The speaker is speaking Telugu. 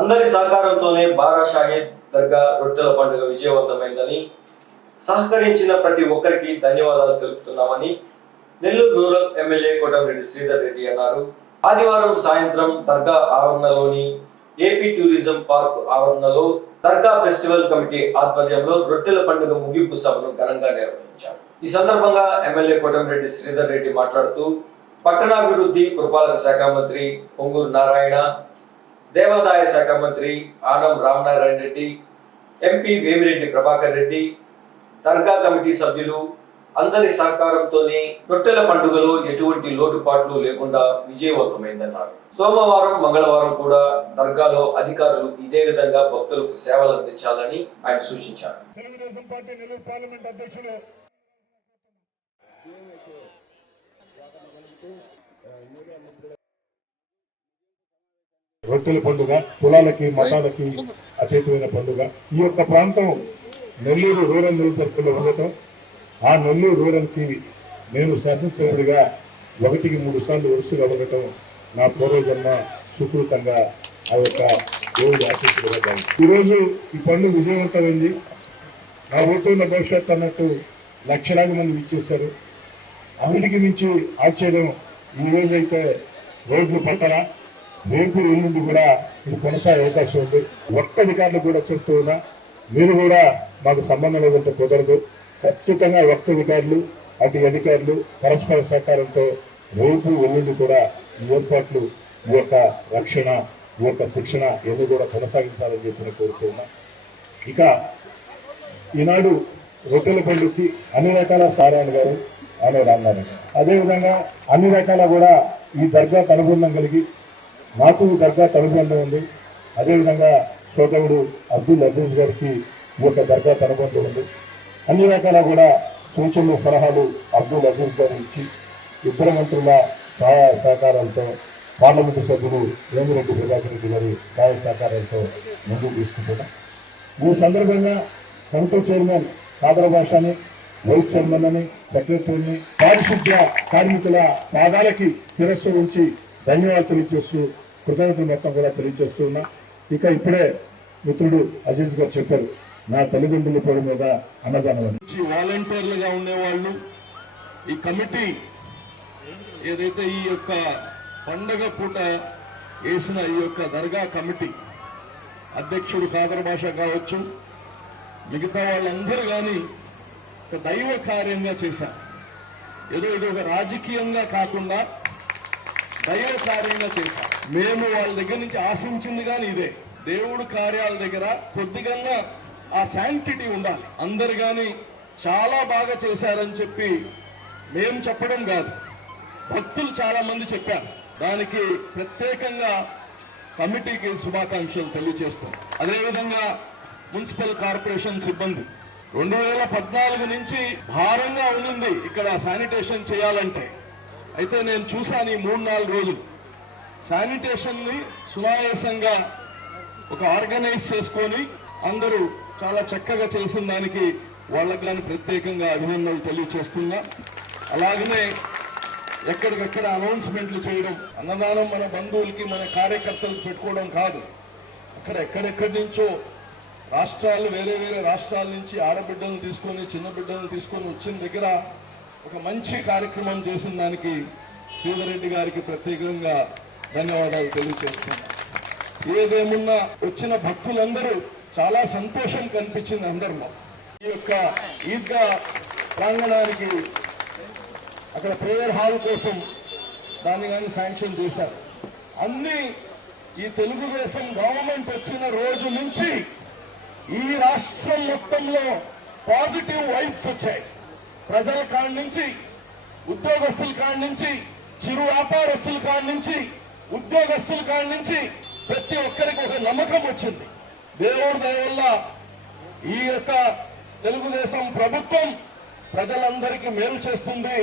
అందరి సహకారంతోనే బారా షాహిద్ దర్గా రొట్టెల పండుగ విజయవంతమైందని సహకరించిన ప్రతి ఒక్కరికి ధన్యవాదాలు తెలుపుతున్నామని నెల్లూరు రూరల్ ఎమ్మెల్యే కోటమిరెడ్డి శ్రీధర్ రెడ్డి అన్నారు. ఆదివారం సాయంత్రం దర్గా ఆవరణలోని ఏపీ టూరిజం పార్క్ ఆవరణలో దర్గా ఫెస్టివల్ కమిటీ ఆధ్వర్యంలో రొట్టెల పండుగ ముగింపు సభను ఘనంగా నిర్వహించారు. ఈ సందర్భంగా ఎమ్మెల్యే కోటమిరెడ్డి శ్రీధర్ రెడ్డి మాట్లాడుతూ పట్టణాభివృద్ధి పురపాలక శాఖ మంత్రి పొంగూరు నారాయణ దేవాదాయ శాఖ మంత్రి ఆనం రామనారాయణ రెడ్డి ఎంపీ వేమిరెడ్డి ప్రభాకర్ రెడ్డి దర్గా కమిటీ సభ్యులు అందరి సహకారంతోనే రొట్టెల పండుగలో ఎటువంటి లోటుపాట్లు లేకుండా విజయవంతమైందన్నారు. సోమవారం మంగళవారం కూడా దర్గాలో అధికారులు ఇదే విధంగా భక్తులకు సేవలు అందించాలని ఆయన సూచించారు తెలుగుదేశం పార్టీ నెల్లూరు పార్లమెంట్ అధ్యక్షులు రొట్టెల పండుగ కులాలకి మతాలకి అతీతమైన పండుగ. ఈ యొక్క ప్రాంతం నెల్లూరు రూరల్ నియోజకవర్గంలో ఉండటం. ఆ నెల్లూరు రూరల్ నేను శాసనసభ్యుడిగా ఒకటికి మూడు సార్లు వరుసగా ఉండటం నా పూర్వజన్మ సుకృతంగా ఆ యొక్క దేవుడి ఆశీస్సులుగా ఈరోజు ఈ పండుగ విజయవంతమైంది నా ఓటున్న భవిష్యత్ అన్నట్టు లక్షలాది మంది ఇచ్చేశారు అన్నిటికీ మించి ఆశ్చర్యం ఈ రోజైతే రోడ్లు పక్కన రేపు ఎల్లుండి కూడా ఇది కొనసాగే అవకాశం ఉంది. ఒక్క అధికారులు కూడా చెప్తూ మీరు కూడా మాకు సంబంధం లేదంటే కుదరదు. ఖచ్చితంగా ఒక్క అధికారులు అటు అధికారులు పరస్పర సహకారంతో రేపు ఎల్లుండి కూడా ఈ ఏర్పాట్లు ఈ యొక్క రక్షణ ఈ యొక్క శిక్షణ ఇవన్నీ కూడా కొనసాగించాలని చెప్పి నేను కోరుతూ ఇక ఈనాడు రొట్టెల పండుగకి అన్ని రకాల సారాయణ గారు అనే రాన్నారు అదేవిధంగా అన్ని రకాల కూడా ఈ దర్గాకు అనుబంధం కలిగి మాకు దర్గా అనుబంధం ఉంది? అదేవిధంగా సోదరుడు అబ్దుల్ అజీజ్ గారికి ఈ యొక్క దర్గా అనుబంధం ఉంది? అన్ని రకాల కూడా సూచనలు సలహాలు అబ్దుల్ అజీజ్ గారు ఇచ్చి ఇద్దరు మంత్రుల సహాయ సహకారాలతో పార్లమెంటు సభ్యులు వేమిరెడ్డి ప్రజాపతి గారి సహాయ సహకారాలతో ముందుకు తీసుకుంటున్నాం ఈ సందర్భంగా కమిటీ చైర్మన్ కాదర భాషని వైస్ చైర్మన్ అని సెక్రటరీని పారిశుద్ధ్య కార్మికుల పాదాలకి శిరస్సు ఉంచి ధన్యవాదాలు తెలియజేస్తూ కృతజ్ఞతలు మొత్తం కూడా తెలియజేస్తూ ఉన్నా. ఇక ఇప్పుడే మిత్రుడు అజీజ్ గారు చెప్పారు నా తల్లిదండ్రుల పేరు మీద అన్నదానం వాలంటీర్లుగా ఉండేవాళ్ళు. ఈ కమిటీ ఏదైతే ఈ యొక్క పండగ పూట వేసిన ఈ యొక్క దర్గా కమిటీ అధ్యక్షుడు కాదర్ భాష కావచ్చు మిగతా వాళ్ళందరూ కానీ ఒక దైవ కార్యంగా చేశారు. ఏదో ఇది ఒక రాజకీయంగా కాకుండా దైవ కార్యంగా చేశారు మేము వాళ్ళ దగ్గర నుంచి ఆశించింది కానీ ఇదే. దేవుడు కార్యాల దగ్గర కొద్దిగా ఆ శాంటిటీ ఉండాలి. అందరు కానీ చాలా బాగా చేశారని చెప్పి మేము చెప్పడం కాదు. భక్తులు చాలా మంది చెప్పారు. దానికి ప్రత్యేకంగా కమిటీకి శుభాకాంక్షలు తెలియజేస్తాం. అదేవిధంగా మున్సిపల్ కార్పొరేషన్ సిబ్బంది. రెండు వేల పద్నాలుగు నుంచి భారంగా ఉన్నింది ఇక్కడ శానిటేషన్ చేయాలంటే. అయితే నేను చూశాను ఈ మూడు నాలుగు రోజులు. శానిటేషన్ని సునాయాసంగా ఒక ఆర్గనైజ్ చేసుకొని అందరూ చాలా చక్కగా చేసిన దానికి వాళ్ళకి కానీ ప్రత్యేకంగా అభినందనలు తెలియజేస్తున్నా అలాగనే ఎక్కడికక్కడ అనౌన్స్మెంట్లు చేయడం అన్నదానం మన బంధువులకి మన కార్యకర్తలకు పెట్టుకోవడం కాదు. అక్కడ ఎక్కడెక్కడి నుంచో రాష్ట్రాలు వేరే వేరే రాష్ట్రాల నుంచి ఆడబిడ్డలను తీసుకొని చిన్న బిడ్డలను తీసుకొని వచ్చిన దగ్గర ఒక మంచి కార్యక్రమం చేసిన దానికి శ్రీధరెడ్డి గారికి ప్రత్యేకంగా ధన్యవాదాలు తెలియజేస్తున్నాను ఏదేమున్నా వచ్చిన భక్తులందరూ చాలా సంతోషం కనిపించింది అందరిలో. ఈ యొక్క ఈద్గా ప్రాంగణానికి అక్కడ ప్రేయర్ హాల్ కోసం దాన్ని కానీ శాంక్షన్ చేశారు. అన్ని ఈ తెలుగుదేశం గవర్నమెంట్ వచ్చిన రోజు నుంచి ఈ రాష్ట్రం మొత్తంలో పాజిటివ్ వైబ్స్ వచ్చాయి. ప్రజల కాడి నుంచి ఉద్యోగస్తుల కాడి నుంచి చిరు వ్యాపారస్తుల కాడి నుంచి ఉద్యోగస్తుల కాడి నుంచి ప్రతి ఒక్కరికి ఒక నమ్మకం వచ్చింది. దేవుడి దయవల్ల ఈ యొక్క తెలుగుదేశం ప్రభుత్వం ప్రజలందరికీ మేలు చేస్తుంది.